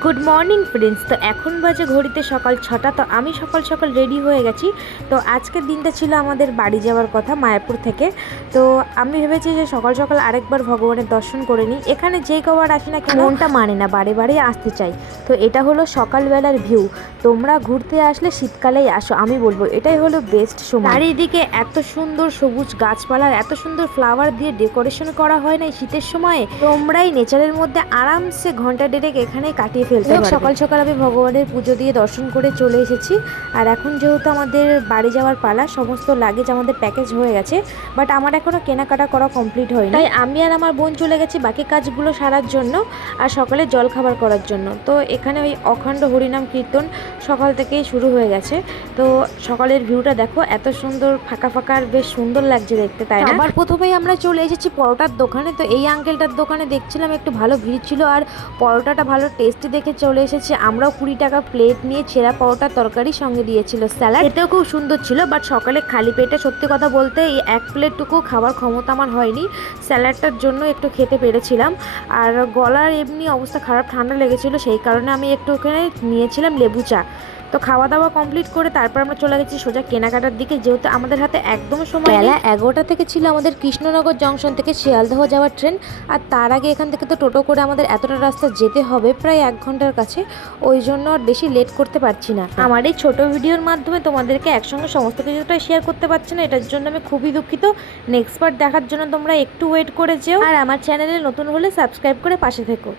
Good morning friends. তো এখন বাজে ঘড়িতে সকাল 6টা। তো আমি সকাল সকাল রেডি হয়ে গেছি। তো আজকের দিনটা ছিল আমাদের বাড়ি যাওয়ার কথা মায়াপুর থেকে। তো আমি ভেবেছি যে সকাল সকাল আরেকবার ভগবানের দর্শন করে নিই। এখানে যেই কবার আসি না কেন মনটা মানে না, বারে বারে আসতে চাই। তো এটা হলো সকালবেলার ভিউ। তোমরা ঘুরতে আসলে শীতকালেই আসো, আমি বলবো এটাই হলো বেস্ট সময়। চারিদিকে এত সুন্দর সবুজ গাছপালার এত সুন্দর ফ্লাওয়ার দিয়ে ডেকোরেশন করা হয় না এই শীতের সময়ে। তোমরাই নেচারের মধ্যে আরামসে ঘন্টা দেড়েক এখানে কাটিয়ে ফেলতে পারবে। সকাল সকাল আমি ভগবানের পুজো দিয়ে দর্শন করে চলে এসেছি। আর এখন যেহেতু আমাদের বাড়ি যাওয়ার পালা, সমস্ত লাগেজ আমাদের প্যাকেজ হয়ে গেছে, বাট আমার এখনও কেনাকাটা করা কমপ্লিট হয়নি। তাই আমি আর আমার বোন চলে গেছি বাকি কাজগুলো সারার জন্য আর সকালে জল খাবার করার জন্য। তো এখানে ওই অখণ্ড হরিনাম কীর্তন সকাল থেকেই শুরু হয়ে গেছে। তো সকালের ভিউটা দেখো, এত সুন্দর ফাঁকা ফাঁকা আর বেশ সুন্দর লাগছে দেখতে, তাই না? আবার প্রথমেই আমরা চলে এসেছি পরোটার দোকানে। তো এই আঙ্কেলটার দোকানে দেখছিলাম একটু ভালো ভিড় ছিল আর পরোটাটা ভালো টেস্টি দেখে চলে এসেছি। আমরাও 20 টাকা প্লেট নিয়ে ছেঁড়া পরোটার তরকারি সঙ্গে দিয়েছিল স্যালাড, এতেও খুব সুন্দর ছিল। বাট সকালে খালি পেটে সত্যি কথা বলতে এই এক প্লেটটুকু খাবার ক্ষমতা আমার হয়নি। স্যালাডটার জন্য একটু খেতে পেরেছিলাম। আর গলার এমনি অবস্থা খারাপ, ঠান্ডা লেগেছিলো, সেই কারণে আমি একটু ওখানে নিয়েছিলাম লেবু চা। তো খাওয়া দাওয়া কমপ্লিট করে তারপর আমরা চলে গেছি সোজা কেনাকাটার দিকে, যেহেতু আমাদের হাতে একদম সময় বেলা 11টা থেকে ছিল আমাদের কৃষ্ণনগর জংশন থেকে শিয়ালদহ যাওয়ার ট্রেন। আর তার আগে এখান থেকে তো টোটো করে আমাদের এতটা রাস্তা যেতে হবে, প্রায় 1 ঘন্টার কাছে। ওই জন্য আর বেশি লেট করতে পারছি না। আমার এই ছোটো ভিডিওর মাধ্যমে তোমাদেরকে একসঙ্গে সমস্ত কিছুটা শেয়ার করতে পারছি না, এটার জন্য আমি খুবই দুঃখিত। নেক্সট পার্ট দেখার জন্য তোমরা একটু ওয়েট করে যেও, আর আমার চ্যানেলে নতুন হলে সাবস্ক্রাইব করে পাশে থেকো।